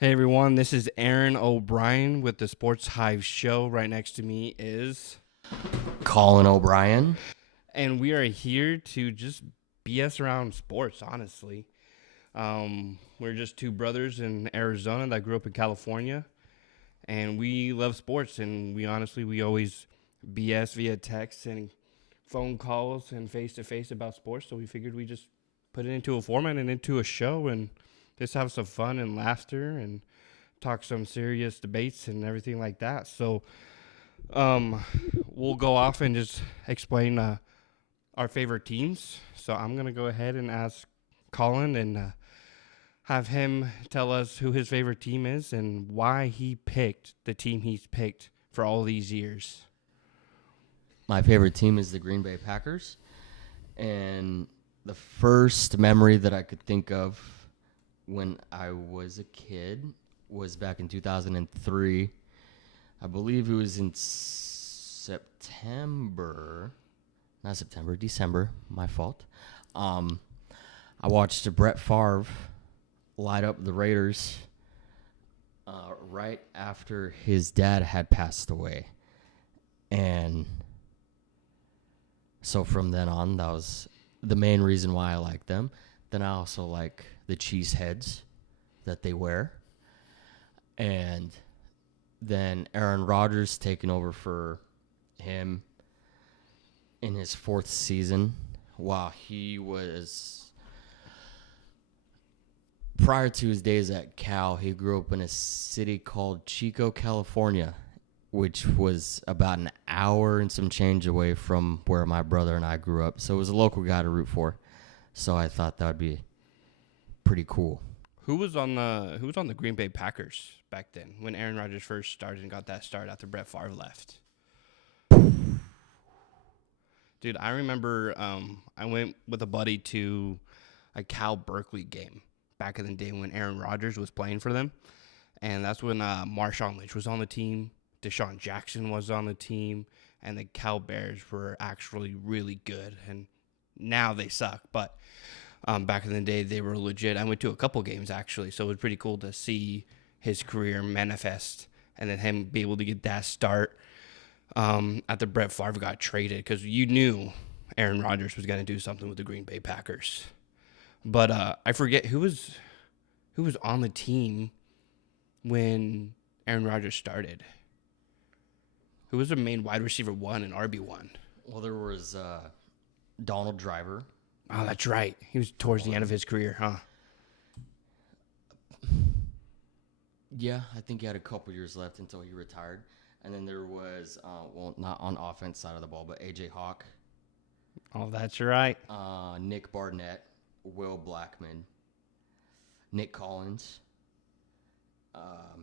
Hey everyone, this is Aaron O'Brien with the Sports Hive Show. Right next to me is, Colin O'Brien. and we are here to just BS around sports, honestly. We're just two brothers in Arizona that grew up in California, and we love sports, and we always BS via text and phone calls and face-to-face about sports, so we figured we just put it into a format and into a show and just have some fun and laughter and talk some serious debates and everything like that. So um, we'll go off and just explain our favorite teams. So I'm gonna go ahead and ask Colin and have him tell us who his favorite team is and why he picked the team he's picked for all these years. My favorite team is the Green Bay Packers. And the first memory that I could think of when I was a kid was back in 2003. I believe it was in December, my fault. I watched Brett Favre light up the Raiders right after his dad had passed away. And so from then on, that was the main reason why I like them. Then I also like the cheese heads that they wear. And then Aaron Rodgers taking over for him in his fourth season while he was... Prior to his days at Cal, he grew up in a city called Chico, California, which was about an hour and some change away from where my brother and I grew up. So it was a local guy to root for. So I thought that would be pretty cool. Who was on the Green Bay Packers back then when Aaron Rodgers first started and got that start after Brett Favre left? Dude, I remember I went with a buddy to a Cal Berkeley game back in the day when Aaron Rodgers was playing for them. And that's when Marshawn Lynch was on the team, Deshaun Jackson was on the team, and the Cal Bears were actually really good. And now they suck, but back in the day they were legit. I went to a couple games actually, so it was pretty cool to see his career manifest and then him be able to get that start after Brett Favre got traded, because you knew Aaron Rodgers was going to do something with the Green Bay Packers. But I forget who was on the team when Aaron Rodgers started. Who was the main wide receiver one and RB1? Well, there was Donald Driver. Oh, that's right. He was towards the end of his career, huh? Yeah, I think he had a couple years left until he retired. And then there was, not on offense side of the ball, but A.J. Hawk. Oh, that's right. Nick Barnett, Will Blackman, Nick Collins,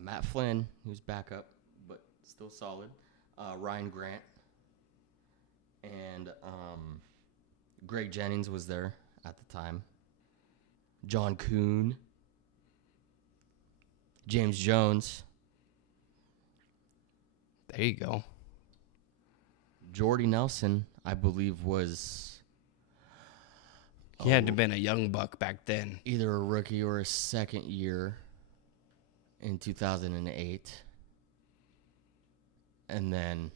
Matt Flynn, who's backup, but still solid, Ryan Grant, and Greg Jennings was there at the time, John Kuhn, James Jones. There you go. Jordy Nelson, I believe, was... He had to have been a young buck back then. either a rookie or a second year in 2008. And then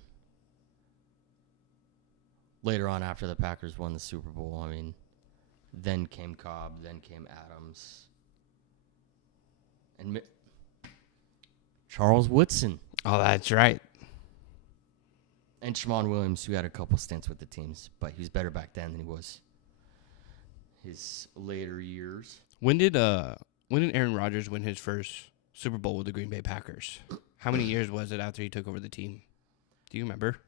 later on, after the Packers won the Super Bowl, then came Cobb, then came Adams. And Charles Woodson. Oh, that's right. And Shammond Williams, who had a couple stints with the teams, but he was better back then than he was his later years. When did Aaron Rodgers win his first Super Bowl with the Green Bay Packers? How many years was it after he took over the team? Do you remember?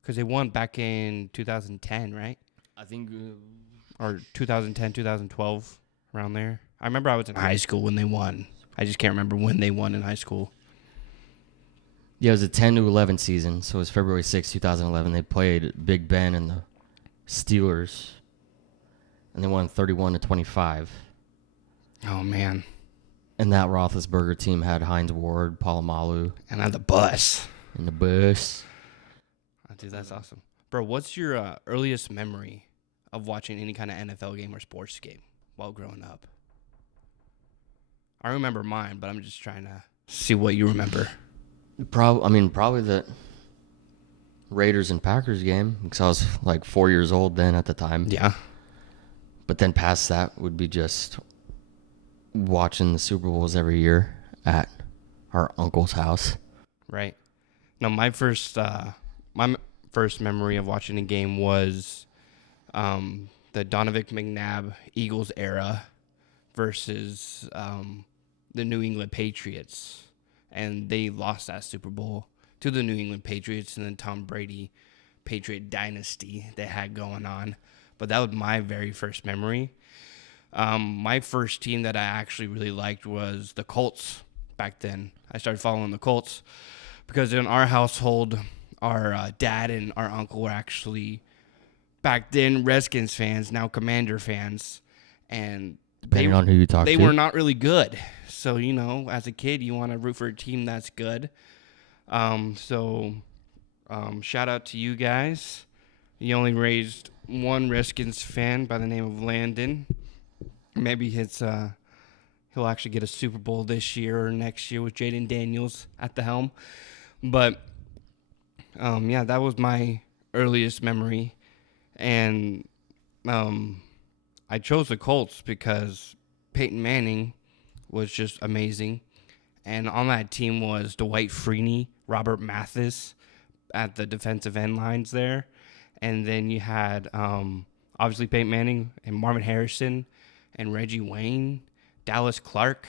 Because they won back in 2010, right? I think... Or 2010, 2012, around there. I remember I was in high school when they won. I just can't remember when they won in high school. Yeah, it was a 10-11 season, so it was February 6, 2011. They played Big Ben and the Steelers, and they won 31-25. Oh, man. And that Roethlisberger team had Hines Ward, Palomalu, And on the bus. and the bus. Oh, dude, that's awesome. Bro, what's your earliest memory of watching any kind of NFL game or sports game while growing up? I remember mine, but I'm just trying to see what you remember. Probably the Raiders and Packers game, because I was like 4 years old then at the time. Yeah. But then past that would be just watching the Super Bowls every year at our uncle's house. Right. No, my first memory of watching a game was the Donovan McNabb Eagles era versus the New England Patriots, and they lost that Super Bowl to the New England Patriots and then Tom Brady Patriot dynasty they had going on. But that was my very first memory. My first team that I actually really liked was the Colts back then. I started following the Colts because in our household, our dad and our uncle were actually back then Redskins fans, now Commander fans, and Depending on who you talk to. they were not really good. So, as a kid, you want to root for a team that's good. Shout out to you guys. You only raised one Redskins fan by the name of Landon. Maybe he'll actually get a Super Bowl this year or next year with Jaden Daniels at the helm. But, that was my earliest memory. And I chose the Colts because Peyton Manning was just amazing. And on that team was Dwight Freeney, Robert Mathis at the defensive end lines there. And then you had, obviously, Peyton Manning and Marvin Harrison and Reggie Wayne, Dallas Clark.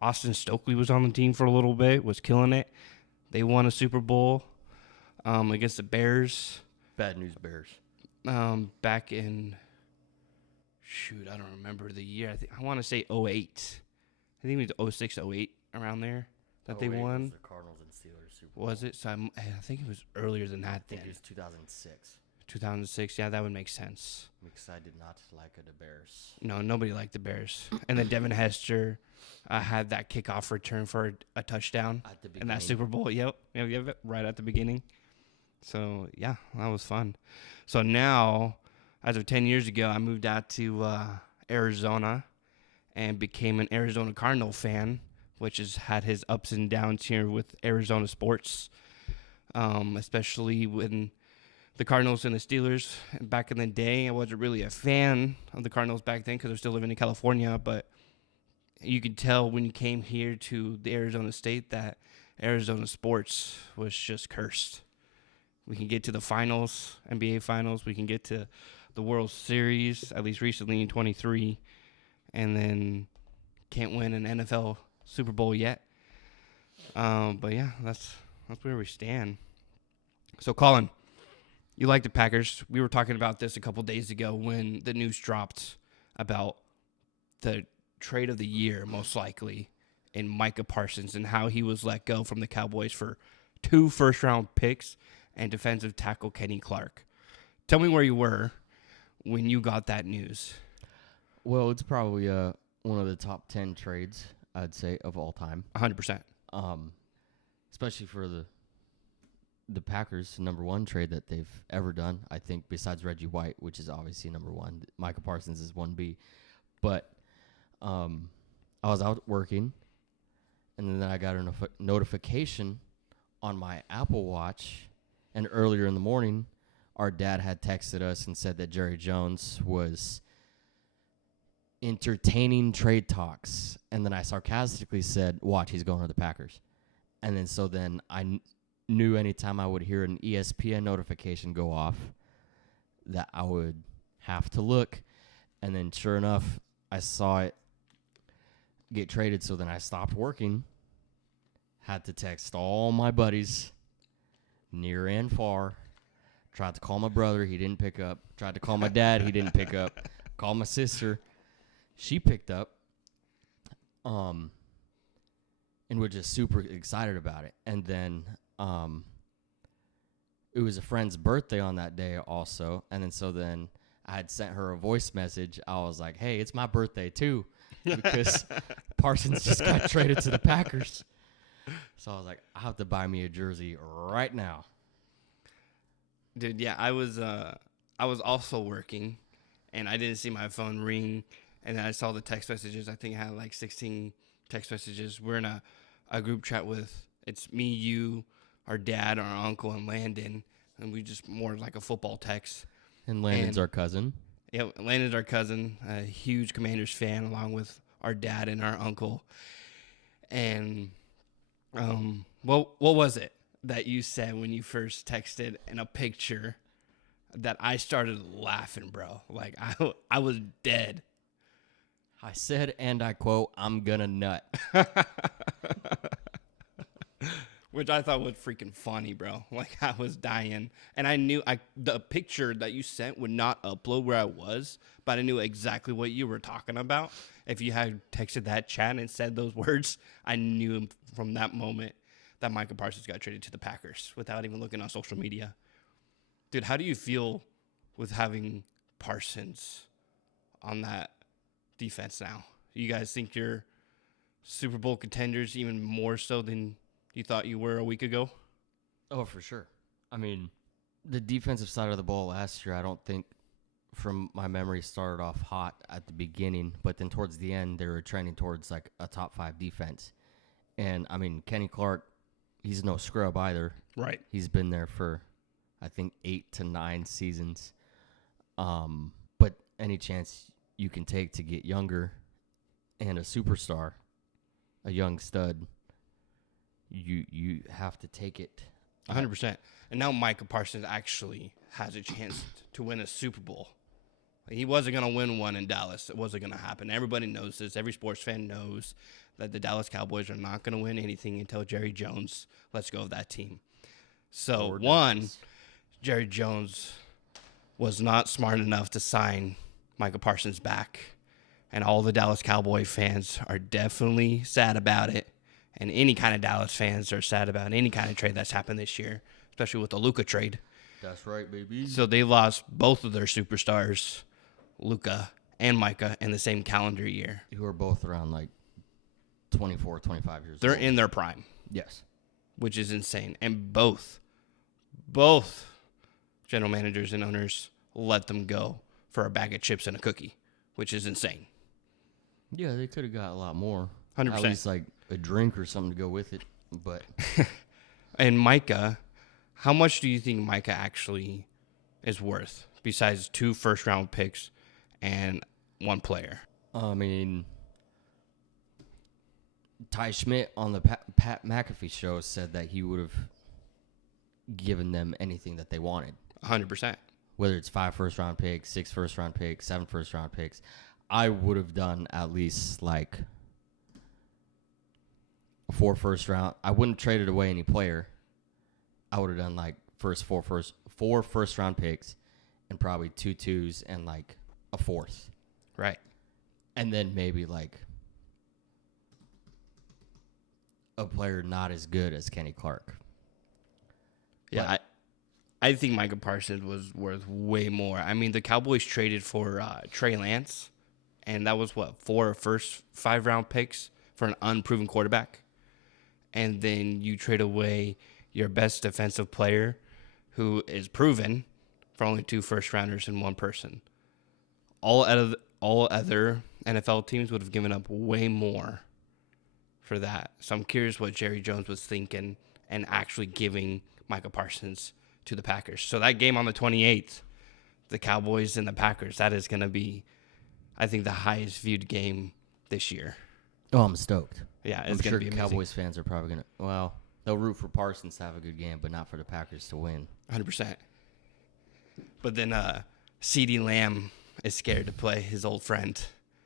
Austin Stokely was on the team for a little bit, was killing it. They won a Super Bowl against the Bears. Bad news Bears. Back in, I don't remember the year. I want to say 08. I think it was 06, 08, around there that they won. Was the Cardinals and Steelers Super Bowl. Was it? So I think it was earlier than that then. I think it was 2006. 2006, yeah, that would make sense. Because I did not like the Bears. No, nobody liked the Bears. And then Devin Hester had that kickoff return for a touchdown in that Super Bowl. Yep, right at the beginning. So, yeah, that was fun. So now, as of 10 years ago, I moved out to Arizona and became an Arizona Cardinal fan, which has had his ups and downs here with Arizona sports, especially when the Cardinals and the Steelers back in the day. I wasn't really a fan of the Cardinals back then because I was still living in California, but you could tell when you came here to the Arizona state that Arizona sports was just cursed. We can get to the finals, NBA finals. We can get to the World Series, at least recently in 23, and then can't win an NFL Super Bowl yet. But yeah, that's where we stand. So, Colin, you like the Packers. We were talking about this a couple days ago when the news dropped about the trade of the year, most likely, in Micah Parsons and how he was let go from the Cowboys for 2 first-round picks and defensive tackle Kenny Clark. Tell me where you were when you got that news. Well, it's probably one of the top 10 trades, I'd say, of all time. 100%. Especially for the Packers' number one trade that they've ever done, I think, besides Reggie White, which is obviously number one. Micah Parsons is 1B. But I was out working, and then I got a notification on my Apple Watch, and earlier in the morning, our dad had texted us and said that Jerry Jones was entertaining trade talks. And then I sarcastically said, watch, he's going to the Packers. And then I knew anytime I would hear an ESPN notification go off that I would have to look. And then sure enough, I saw it get traded. So then I stopped working, had to text all my buddies near and far. Tried to call my brother. He didn't pick up. Tried to call my dad. He didn't pick up. Called my sister. She picked up. And we're just super excited about it. And then it was a friend's birthday on that day also. And then I had sent her a voice message. I was like, hey, it's my birthday too. Because Parsons just got traded to the Packers. So I was like, I have to buy me a jersey right now. Dude, yeah, I was also working, and I didn't see my phone ring, and then I saw the text messages. I think I had like 16 text messages. We're in a group chat with, it's me, you, our dad, our uncle, and Landon. And we just more like a football text. And Landon's our cousin. Yeah, Landon's our cousin, a huge Commanders fan, along with our dad and our uncle. And what was it that you said when you first texted in a picture that I started laughing, bro? Like, I was dead. I said, and I quote, "I'm gonna nut." Which I thought was freaking funny, bro. Like, I was dying. And I knew the picture that you sent would not upload where I was, but I knew exactly what you were talking about. If you had texted that chat and said those words, I knew from that moment that Micah Parsons got traded to the Packers without even looking on social media. Dude, how do you feel with having Parsons on that defense now? You guys think you're Super Bowl contenders even more so than you thought you were a week ago? Oh, for sure. I mean, the defensive side of the ball last year, I don't think, from my memory, started off hot at the beginning, but then towards the end, they were trending towards like a top 5 defense. And I mean, Kenny Clark, he's no scrub either. Right. He's been there for, I think, 8 to 9 seasons. But any chance you can take to get younger and a superstar, a young stud, you have to take it. 100%. And now Micah Parsons actually has a chance to win a Super Bowl. He wasn't going to win one in Dallas. It wasn't going to happen. Everybody knows this. Every sports fan knows that the Dallas Cowboys are not going to win anything until Jerry Jones lets go of that team. So, Jerry Jones was not smart enough to sign Micah Parsons back. And all the Dallas Cowboy fans are definitely sad about it. And any kind of Dallas fans are sad about any kind of trade that's happened this year, especially with the Luka trade. That's right, baby. So they lost both of their superstars, Luka and Micah, in the same calendar year. Who are both around like 24, 25 years old. They're in their prime. Yes. Which is insane. And both general managers and owners let them go for a bag of chips and a cookie, which is insane. Yeah, they could have got a lot more. 100%. At least like a drink or something to go with it. But And Micah, how much do you think Micah actually is worth besides 2 first-round picks and 1 player? I mean, Ty Schmidt on the Pat McAfee show said that he would have given them anything that they wanted. 100%. Whether it's 5 first-round picks, 6 first-round picks, 7 first-round picks, I would have done at least like 4 first-round. I wouldn't have traded away any player. I would have done like four first-round picks and probably 2 twos and like a 4th. Right. And then maybe like a player not as good as Kenny Clark. Yeah, I think Micah Parsons was worth way more. I mean, the Cowboys traded for Trey Lance, and that was, 4 first 5-round picks for an unproven quarterback. And then you trade away your best defensive player, who is proven, for only 2 first-rounders and 1 person. All other NFL teams would have given up way more for that. So I'm curious what Jerry Jones was thinking and actually giving Micah Parsons to the Packers. So that game on the 28th, the Cowboys and the Packers, that is going to be, I think, the highest viewed game this year. Oh, I'm stoked. Yeah, I'm it's going sure to be amazing. Cowboys fans are probably going to, well, they'll root for Parsons to have a good game, but not for the Packers to win. 100%. But then CeeDee Lamb is scared to play his old friend.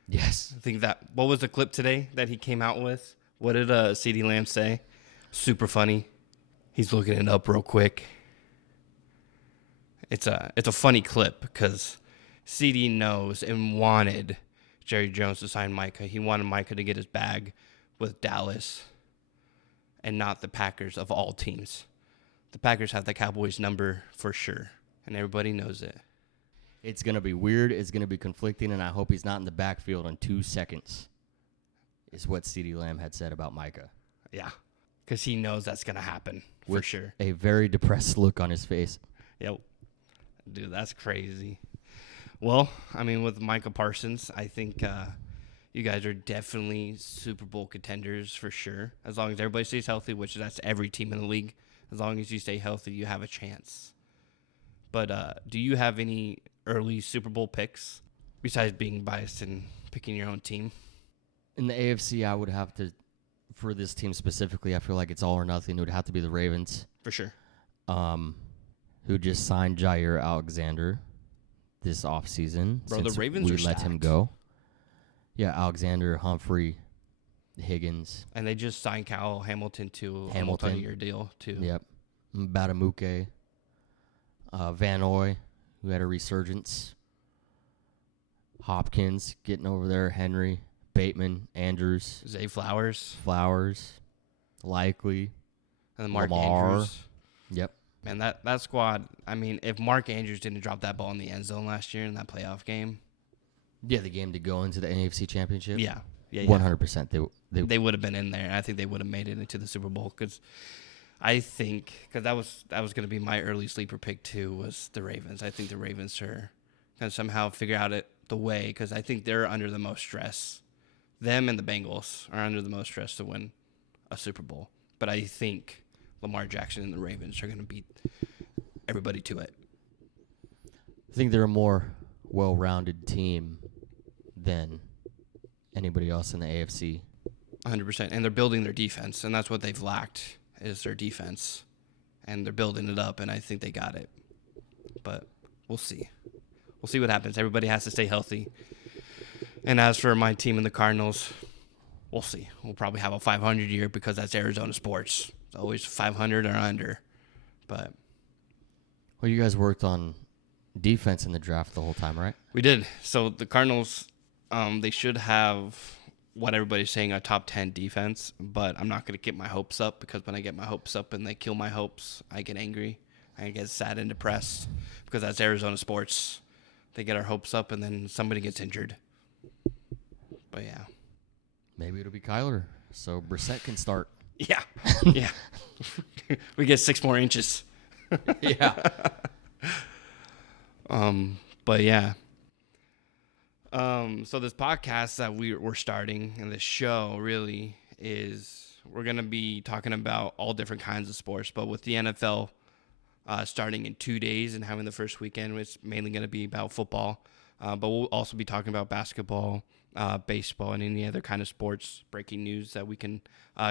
Yes. I think that, what was the clip today that he came out with? What did CeeDee Lamb say? Super funny. He's looking it up real quick. It's a funny clip because CeeDee knows and wanted Jerry Jones to sign Micah. He wanted Micah to get his bag with Dallas and not the Packers of all teams. The Packers have the Cowboys number for sure, and everybody knows it. It's going to be weird. It's going to be conflicting, and I hope he's not in the backfield in 2 seconds, is what CeeDee Lamb had said about Micah. Yeah, because he knows that's going to happen for sure. A very depressed look on his face. Yep. Dude, that's crazy. Well, I mean, with Micah Parsons, I think you guys are definitely Super Bowl contenders for sure. As long as everybody stays healthy, which that's every team in the league. As long as you stay healthy, you have a chance. But do you have any early Super Bowl picks besides being biased and picking your own team? In the AFC, I would have to, for this team specifically, I feel like it's all or nothing. It would have to be the Ravens. For sure. Who just signed Jair Alexander this offseason. Bro, the Ravens are let him stacked. go. Yeah, Alexander, Humphrey, Higgins. And they just signed Kyle Hamilton to a Hamilton. multi-year deal, too. Yep. Batamuke. Van Oy, who had a resurgence. Hopkins getting over there. Henry, Bateman, Andrews. Zay Flowers. Likely. And then Mark Lamar. Andrews. Yep. Man, that squad, I mean, if Mark Andrews didn't drop that ball in the end zone last year in that playoff game. Yeah, the game to go into the NFC Championship. Yeah. 100%. They would have been in there. I think they would have made it into the Super Bowl because that was going to be my early sleeper pick too, was the Ravens. I think the Ravens are going to somehow figure out the way, because I think they're under the most stress. Them and the Bengals are under the most stress to win a Super Bowl. But I think Lamar Jackson and the Ravens are going to beat everybody to it. I think they're a more well-rounded team than anybody else in the AFC. 100%. And they're building their defense, and that's what they've lacked is their defense. And they're building it up, and I think they got it. But we'll see. We'll see what happens. Everybody has to stay healthy. And as for my team and the Cardinals, we'll see. We'll probably have a 500 year because that's Arizona sports. It's always 500 or under. But Well, you guys worked on defense in the draft the whole time, right? we did. So the Cardinals, they should have what everybody's saying, a top 10 defense. But I'm not going to get my hopes up, because when I get my hopes up and they kill my hopes, I get angry. I get sad and depressed, because that's Arizona sports. They get our hopes up and then somebody gets injured. But yeah. Maybe it'll be Kyler, so Brissett can start. Yeah. Yeah. We get 6 more inches. Yeah. But yeah. So this podcast that we're starting, and this show really is, we're going to be talking about all different kinds of sports, but with the NFL starting in 2 days and having the first weekend, it's mainly going to be about football. But we'll also be talking about basketball, baseball, and any other kind of sports breaking news that we can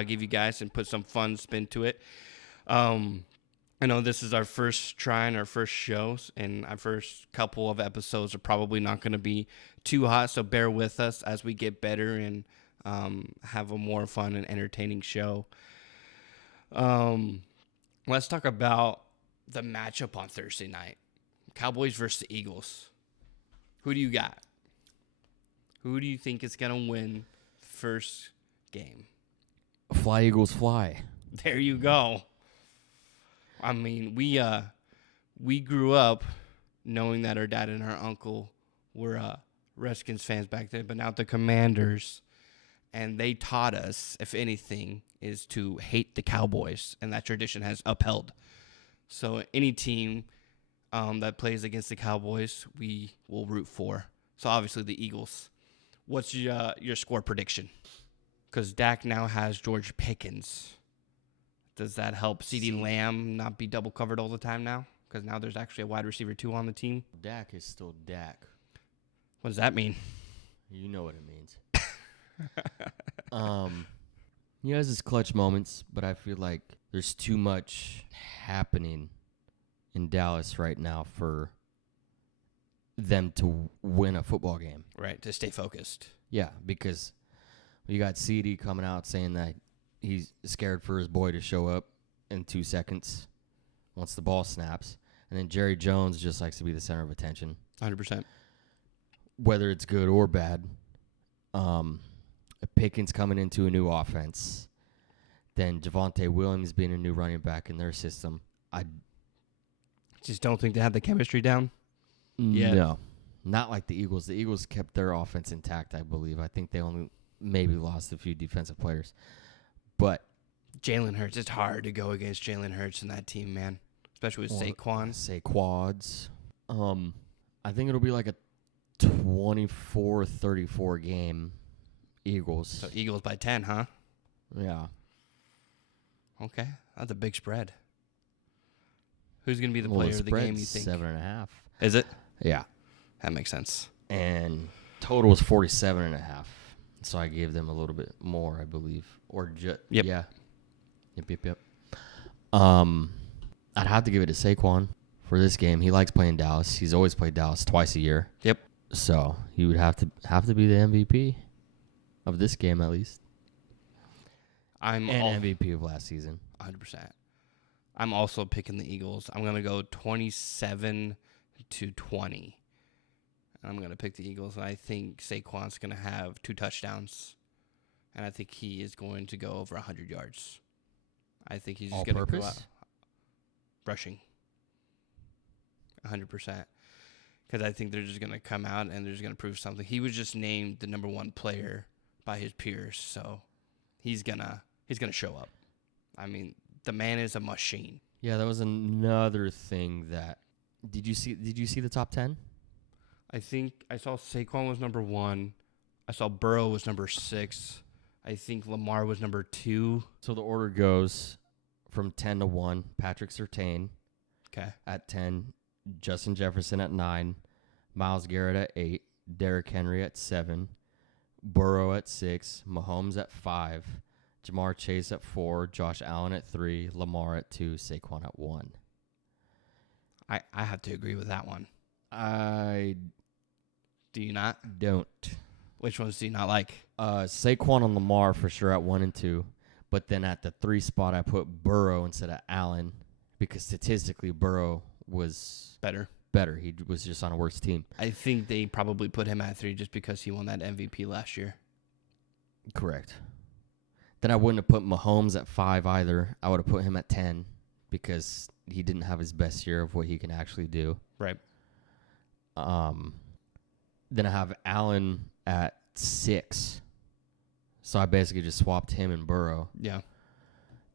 give you guys and put some fun spin to it. I know this is our first try and our first shows, and our first couple of episodes are probably not going to be too hot, so bear with us as we get better and have a more fun and entertaining show. Let's talk about the matchup on Thursday night. Cowboys versus the Eagles. Who do you got? Who do you think is going to win first game? Fly, Eagles, fly. There you go. I mean, we grew up knowing that our dad and our uncle were Redskins fans back then, but now the Commanders, and they taught us, if anything, is to hate the Cowboys, and that tradition has upheld. So any team that plays against the Cowboys, we will root for. So obviously the Eagles. What's your score prediction? Because Dak now has George Pickens. Does that help CeeDee Lamb not be double covered all the time now? Because now there's actually a wide receiver 2 on the team. Dak is still Dak. What does that mean? You know what it means. He has his clutch moments, but I feel like there's too much happening in Dallas right now for them to win a football game. Right, to stay focused. Yeah, because you got CD coming out saying that he's scared for his boy to show up in 2 seconds once the ball snaps. And then Jerry Jones just likes to be the center of attention. 100%. Whether it's good or bad. Pickens coming into a new offense. Then Javonte Williams being a new running back in their system. I just don't think they have the chemistry down. Yeah. No. Not like the Eagles. The Eagles kept their offense intact, I believe. I think they only maybe lost a few defensive players. But Jalen Hurts, it's hard to go against Jalen Hurts in that team, man. Especially with Saquon. Saquads. I think it'll be like a 24-34 game. Eagles. So Eagles by 10, huh? Yeah. Okay, that's a big spread. Who's going to be the Well, player of the game, you think? 7.5. Is it? Yeah. That makes sense. And total was 47.5. So I gave them a little bit more, I believe. Or just Yep. Yeah. Yep. I'd have to give it to Saquon for this game. He likes playing Dallas. He's always played Dallas twice a year. Yep. So he would have to be the MVP of this game at least. MVP of last season. 100%. I'm also picking the Eagles. I'm going to go 27-20. I'm going to pick the Eagles, and I think Saquon's going to have 2 touchdowns, and I think he is going to go over 100 yards. I think he's just going to go out rushing 100%, because I think they're just going to come out and they're just going to prove something. He was just named the number 1 player by his peers, so he's gonna show up. I mean, the man is a machine. Yeah, that was another thing that. Did you see the top 10? I think I saw Saquon was number 1. I saw Burrow was number 6. I think Lamar was number 2. So the order goes from 10 to 1. Patrick Surtain. Okay. At 10. Justin Jefferson at 9. Myles Garrett at 8. Derrick Henry at 7. Burrow at 6. Mahomes at 5. Jamar Chase at 4. Josh Allen at 3. Lamar at 2. Saquon at 1. I have to agree with that one. Do you not? Don't. Which ones do you not like? Saquon and Lamar for sure at 1 and 2. But then at the 3 spot, I put Burrow instead of Allen because statistically Burrow was better. He was just on a worse team. I think they probably put him at 3 just because he won that MVP last year. Correct. Then I wouldn't have put Mahomes at 5 either. I would have put him at 10 because he didn't have his best year of what he can actually do. Right. Then I have Allen at 6. So I basically just swapped him and Burrow. Yeah.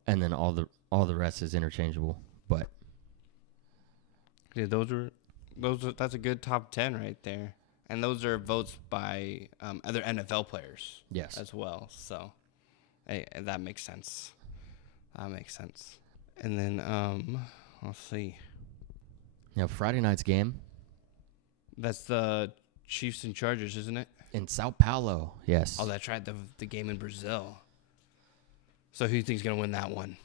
And then all the rest is interchangeable. But yeah, that's a good top 10 right there. And those are votes by other NFL players. Yes. As well. So hey, that makes sense. And then let's see. Yeah, Friday night's game. That's the Chiefs and Chargers, isn't it? In Sao Paulo, yes. Oh, that's right, the game in Brazil. So who do you think's going to win that one?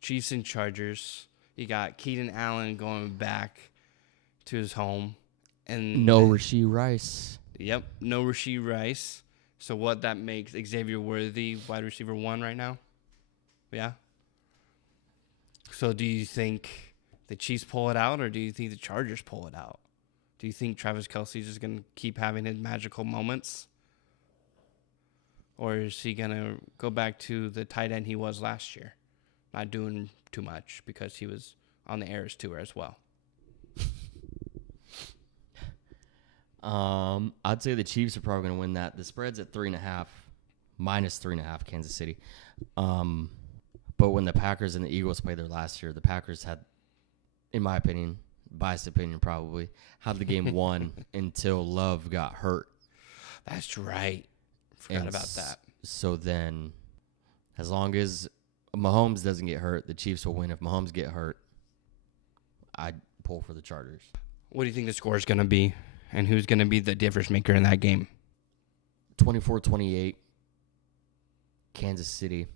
Chiefs and Chargers. You got Keenan Allen going back to his home. And no Rashee Rice. Yep, no Rashee Rice. So what that makes Xavier Worthy wide receiver 1 right now? Yeah. So do you think the Chiefs pull it out, or do you think the Chargers pull it out? Do you think Travis Kelce's just going to keep having his magical moments? Or is he going to go back to the tight end he was last year? Not doing too much because he was on the Eras Tour as well. I'd say the Chiefs are probably going to win that. The spread's at 3.5, minus 3.5 Kansas City. But when the Packers and the Eagles played there last year, the Packers had, in my opinion, biased opinion probably, had the game won until Love got hurt. That's right. Forgot about that. So then, as long as Mahomes doesn't get hurt, the Chiefs will win. If Mahomes get hurt, I'd pull for the Chargers. What do you think the score is going to be? And who's going to be the difference maker in that game? 24-28, Kansas City.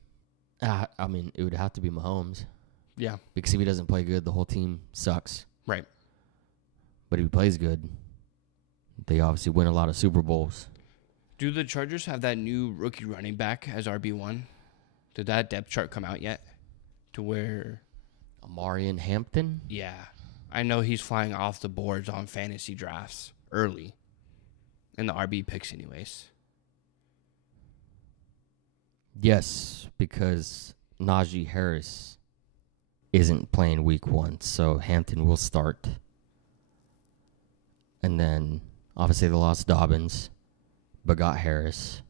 I mean, it would have to be Mahomes. Yeah. Because if he doesn't play good, the whole team sucks. Right. But if he plays good, they obviously win a lot of Super Bowls. Do the Chargers have that new rookie running back as RB1? Did that depth chart come out yet? To where... Amarian Hampton? Yeah. I know he's flying off the boards on fantasy drafts early. In the RB picks anyways. Yes, because Najee Harris isn't playing week 1, so Hampton will start. And then, obviously, they lost Dobbins, but got Harris.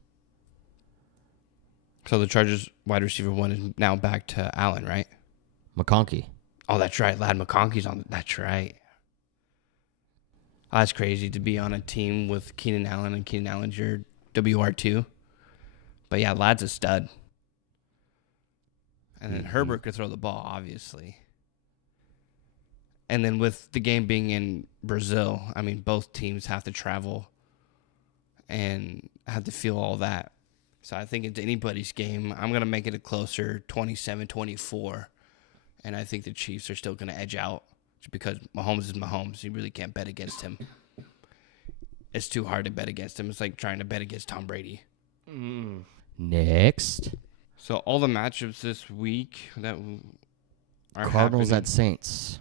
So the Chargers wide receiver 1 is now back to Allen, right? McConkey. Oh, that's right. Lad McConkey's on. That's right. Oh, that's crazy to be on a team with Keenan Allen, and Keenan Allen's your WR2. But yeah, Lad's a stud. And then Herbert could throw the ball, obviously. And then with the game being in Brazil, I mean, both teams have to travel and have to feel all that. So I think it's anybody's game. I'm going to make it a closer 27-24. And I think the Chiefs are still going to edge out just because Mahomes is Mahomes. You really can't bet against him. It's too hard to bet against him. It's like trying to bet against Tom Brady. Next. So all the matchups this week that are Cardinals happening, at Saints.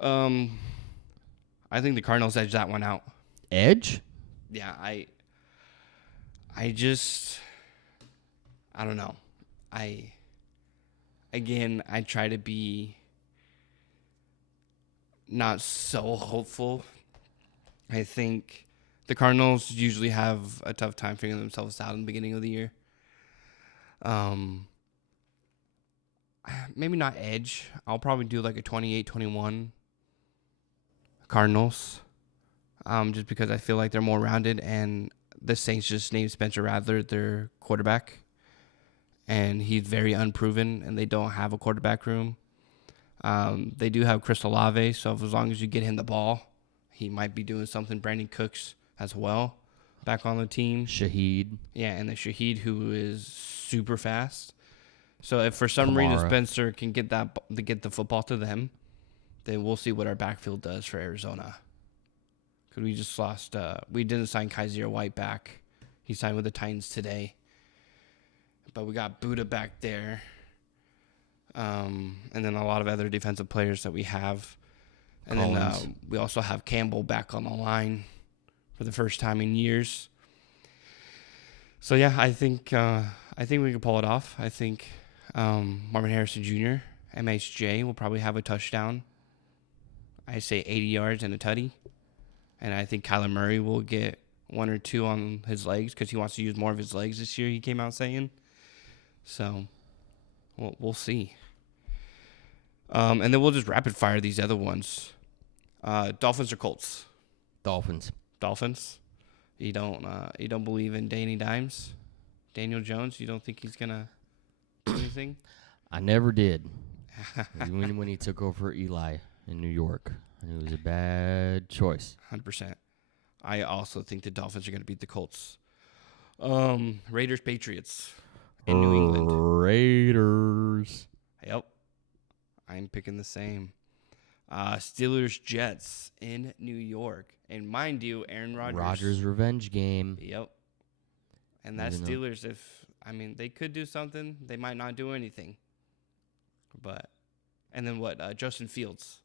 I think the Cardinals edge that one out. Edge? Yeah, I don't know. I try to be not so hopeful. I think the Cardinals usually have a tough time figuring themselves out in the beginning of the year. Maybe not edge. I'll probably do like a 28-21 Cardinals. Just because I feel like they're more rounded, and the Saints just named Spencer Rattler their quarterback, and he's very unproven, and they don't have a quarterback room. They do have Chris Olave, so as long as you get him the ball, he might be doing something. Brandon Cooks as well, back on the team. Shaheed. Yeah, and the Shaheed, who is super fast. So if for some reason Spencer can get the football to them, then we'll see what our backfield does for Arizona. Because we just lost. We didn't sign Kaiser White back. He signed with the Titans today. But we got Buddha back there. And then a lot of other defensive players that we have. And then we also have Campbell back on the line for the first time in years. So yeah, I think we can pull it off. I think Marvin Harrison Jr., MHJ, will probably have a touchdown. I say 80 yards and a tutty. And I think Kyler Murray will get 1 or 2 on his legs because he wants to use more of his legs this year, he came out saying. So we'll see. And then we'll just rapid fire these other ones. Dolphins or Colts? Dolphins. Dolphins. You don't believe in Danny Dimes? Daniel Jones? You don't think he's gonna do anything? I never did. Even when he took over Eli in New York, it was a bad choice. 100%. I also think the Dolphins are gonna beat the Colts. Raiders Patriots in New England. Raiders. Yep. I'm picking the same. Steelers Jets in New York. And mind you, Aaron Rodgers. Rodgers revenge game. Yep. And that Steelers, they could do something. They might not do anything. And then what? Justin Fields.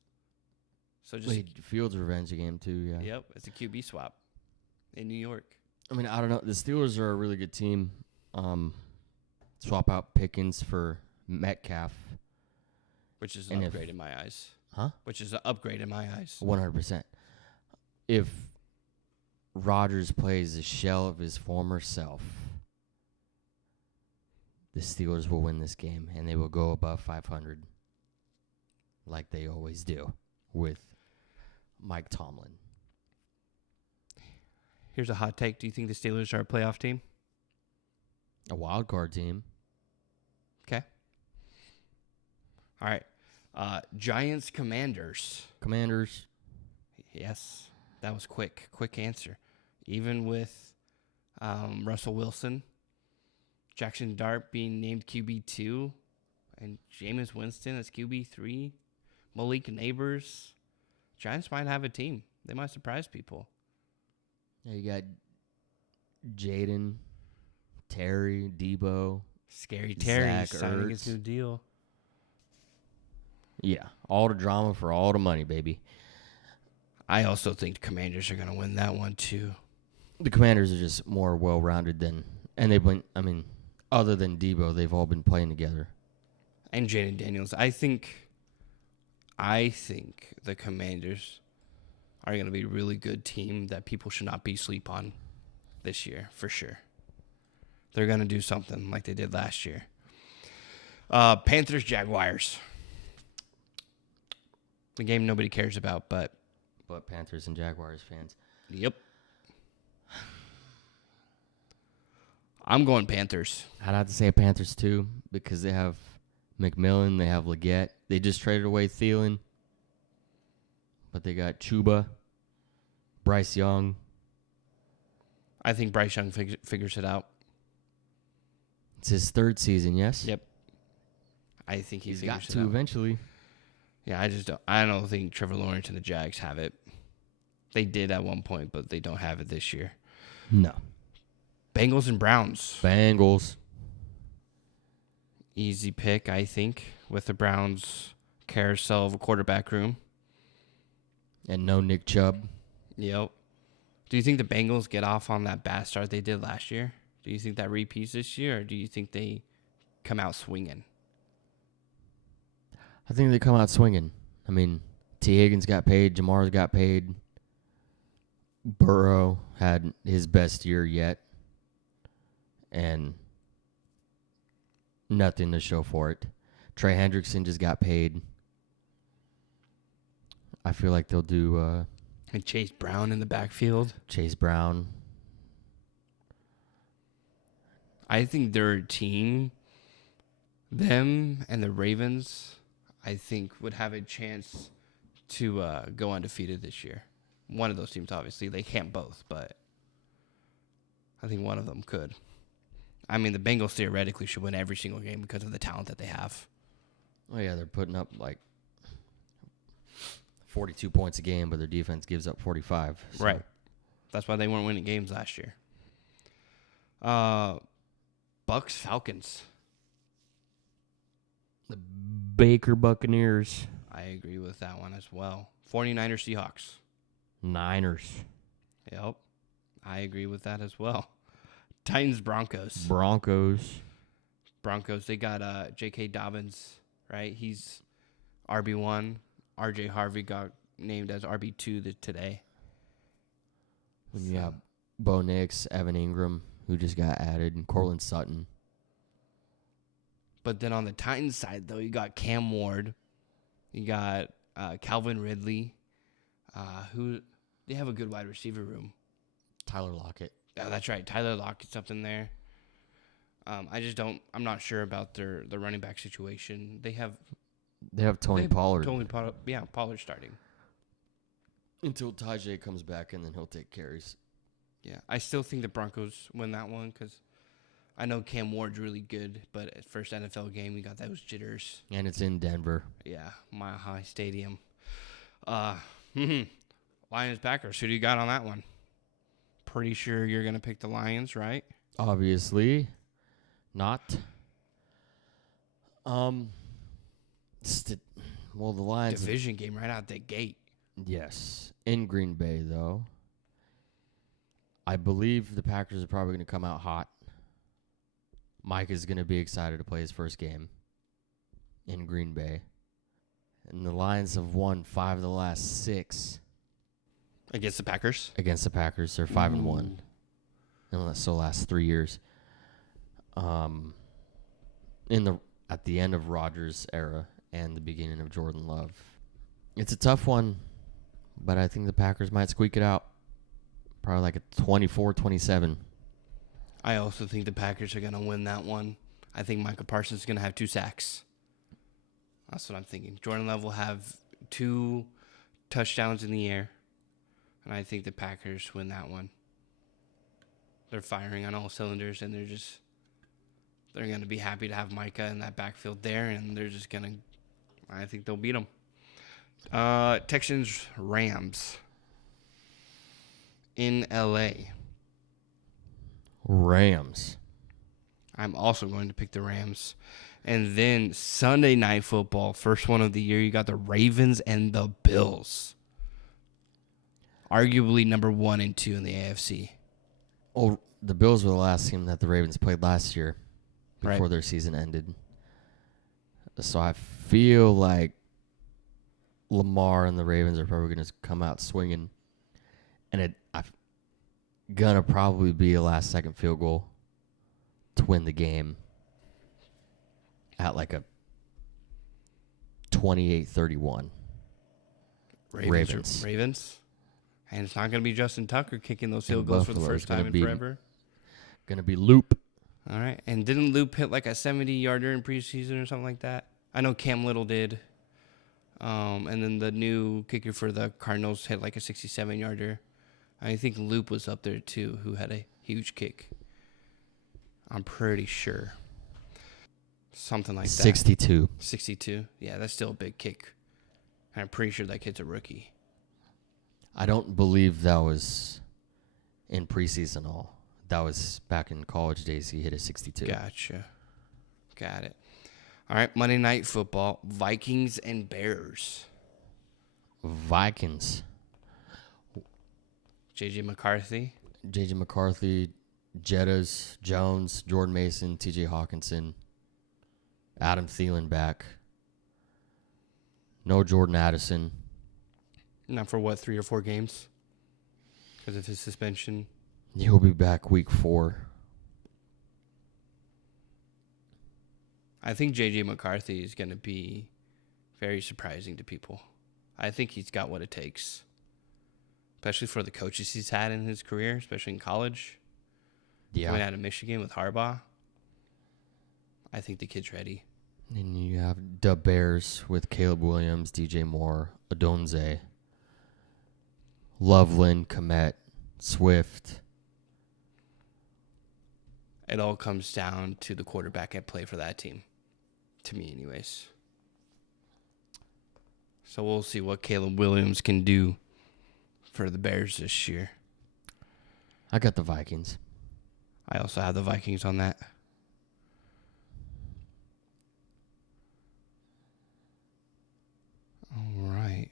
So just Fields revenge game too, yeah. Yep, it's a QB swap in New York. I mean, I don't know. The Steelers are a really good team. Swap out Pickens for Metcalf. Which is an upgrade in my eyes. Huh? Which is an upgrade in my eyes. 100%. If Rodgers plays a shell of his former self, the Steelers will win this game, and they will go above 500 like they always do with Mike Tomlin. Here's a hot take. Do you think the Steelers are a playoff team? A wild card team. Okay. All right. Giants Commanders. Commanders. Yes. That was quick. Quick answer. Even with Russell Wilson, Jackson Dart being named QB2, and Jameis Winston as QB3, Malik Neighbors, Giants might have a team. They might surprise people. Yeah, you got Jaden, Terry, Debo. Scary Terry Zach signing Ertz. his new deal. Yeah, all the drama for all the money, baby. I also think the Commanders are going to win that one, too. The Commanders are just more well-rounded than, and they've been, other than Debo, they've all been playing together. And Jaden Daniels. I think the Commanders are going to be a really good team that people should not be asleep on this year, for sure. They're going to do something like they did last year. Panthers, Jaguars. The game nobody cares about, but Panthers and Jaguars fans. Yep. I'm going Panthers. I'd have to say Panthers too because they have McMillan, they have Leggett. They just traded away Thielen, but they got Chuba, Bryce Young. I think Bryce Young figures it out. It's his third season, yes? Yep. I think He's figures got it to out. eventually. Yeah, I don't think Trevor Lawrence and the Jags have it. They did at one point, but they don't have it this year. No. Bengals and Browns. Bengals. Easy pick, I think, with the Browns' carousel of a quarterback room. And no Nick Chubb. Yep. Do you think the Bengals get off on that bad start they did last year? Do you think that repeats this year, or do you think they come out swinging? I think they come out swinging. I mean, T. Higgins got paid. Jamar's got paid. Burrow had his best year yet. And nothing to show for it. Trey Hendrickson just got paid. I feel like they'll do And Chase Brown in the backfield. Chase Brown. I think their team, them and the Ravens, I think would have a chance to go undefeated this year. One of those teams, obviously. They can't both, but I think one of them could. I mean, the Bengals theoretically should win every single game because of the talent that they have. Oh, yeah, they're putting up like 42 points a game, but their defense gives up 45. So. Right. That's why they weren't winning games last year. Bucks, Falcons. The Baker Buccaneers. I agree with that one as well. 49ers, Seahawks. Niners. Yep. I agree with that as well. Titans, Broncos. Broncos. They got J.K. Dobbins, right? He's RB1. R.J. Harvey got named as RB2 today. When you have Bo Nix, Evan Ingram, who just got added, and Cortland Sutton. But then on the Titans side, though, you got Cam Ward. You got Calvin Ridley. Who they have a good wide receiver room. Tyler Lockett. Oh, that's right. Tyler Lockett's up in there. I'm not sure about their running back situation. They have Pollard. Pollard starting. Until Tajay comes back, and then he'll take carries. Yeah, I still think the Broncos win that one because I know Cam Ward's really good, but at first NFL game, we got those jitters. And it's in Denver. Yeah, Mile High Stadium. Lions, Packers. Who do you got on that one? Pretty sure you're going to pick the Lions, right? Obviously not. The Lions. Division game right out the gate. Yes. In Green Bay, though. I believe the Packers are probably going to come out hot. Mike is going to be excited to play his first game in Green Bay. And the Lions have won 5 of the last 6. Against the Packers? Against the Packers. They're 5-1. And that's the last 3 years. At the end of Rodgers' era and the beginning of Jordan Love. It's a tough one, but I think the Packers might squeak it out. Probably like a 24-27. I also think the Packers are going to win that one. I think Micah Parsons is going to have 2 sacks. That's what I'm thinking. Jordan Love will have 2 touchdowns in the air. And I think the Packers win that one. They're firing on all cylinders, and they're going to be happy to have Micah in that backfield there, and they're just going to, I think they'll beat them. Texans, Rams in L.A. Rams. I'm also going to pick the Rams. And then Sunday Night Football, first one of the year, you got the Ravens and the Bills. Arguably number 1 and 2 in the AFC. Well, the Bills were the last team that the Ravens played last year before their season ended. So I feel like Lamar and the Ravens are probably going to come out swinging. And I'm going to probably be a last-second field goal to win the game at like a 28-31. Ravens. And it's not going to be Justin Tucker kicking those field goals for the first time in forever. Going to be Loop. All right. And didn't Loop hit like a 70-yarder in preseason or something like that? I know Cam Little did. And then the new kicker for the Cardinals hit like a 67-yarder. I think Loop was up there too, who had a huge kick. I'm pretty sure. Something like that. 62. 62. Yeah, that's still a big kick. And I'm pretty sure that kid's a rookie. I don't believe that was in preseason all. That was back in college days. He hit a 62. Gotcha. Got it. All right, Monday Night Football, Vikings and Bears. Vikings. J.J. McCarthy. J.J. McCarthy, Jettas, Jones, Jordan Mason, T.J. Hawkinson, Adam Thielen back. No Jordan Addison. Not for what, 3 or 4 games? Because of his suspension. He'll be back week 4. I think J.J. McCarthy is going to be very surprising to people. I think he's got what it takes. Especially for the coaches he's had in his career, especially in college. Yeah. Went out of Michigan with Harbaugh. I think the kid's ready. And you have the Bears with Caleb Williams, DJ Moore, Odunze, Loveland, Komet, Swift. It all comes down to the quarterback at play for that team. To me, anyways. So we'll see what Caleb Williams can do for the Bears this year. I got the Vikings. I also have the Vikings on that. All right.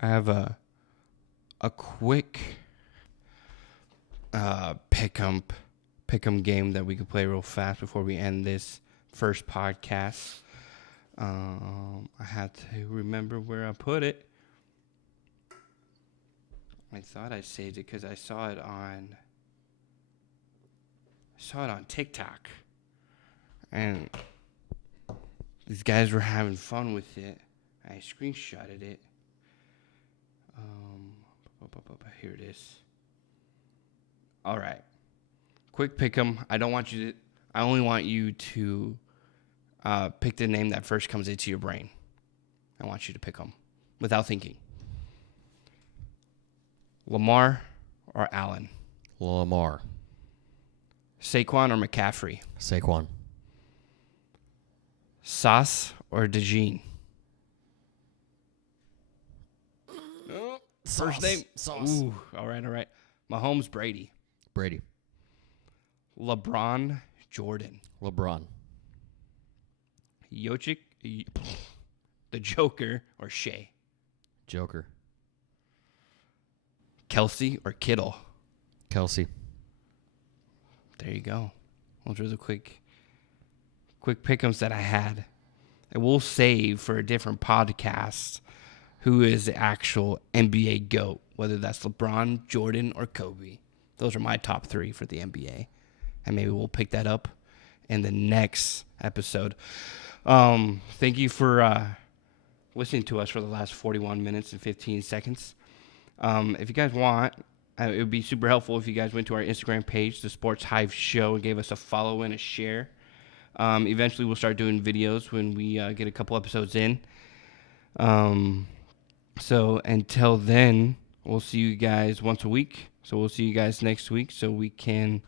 I have a quick pick'em game that we could play real fast before we end this first podcast. I had to remember where I put it. I thought I saved it because I saw it on TikTok, and these guys were having fun with it. I screenshotted it. Here it is. All right. Quick pick'em. I only want you to pick the name that first comes into your brain. I want you to pick them without thinking. Lamar or Allen? Lamar. Saquon or McCaffrey? Saquon. Sauce or DeJean? First name? Sauce. Ooh, all right. Mahomes, Brady. Brady. LeBron, Jordan. LeBron. Jokic, the Joker, or Shea? Joker. Kelsey or Kittle? Kelsey. There you go. Those were the quick pick'ems that I had. And we'll save for a different podcast who is the actual NBA GOAT, whether that's LeBron, Jordan, or Kobe. Those are my top 3 for the NBA. And maybe we'll pick that up in the next episode. Thank you for listening to us for the last 41 minutes and 15 seconds. If you guys want, it would be super helpful if you guys went to our Instagram page, the Sports Hive Show, and gave us a follow and a share. Eventually, we'll start doing videos when we get a couple episodes in. So until then, we'll see you guys once a week. So we'll see you guys next week so we can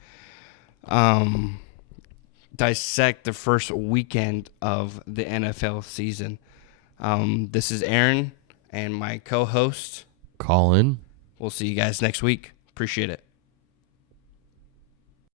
dissect the first weekend of the NFL season. This is Aaron and my co-host, Colin. We'll see you guys next week. Appreciate it.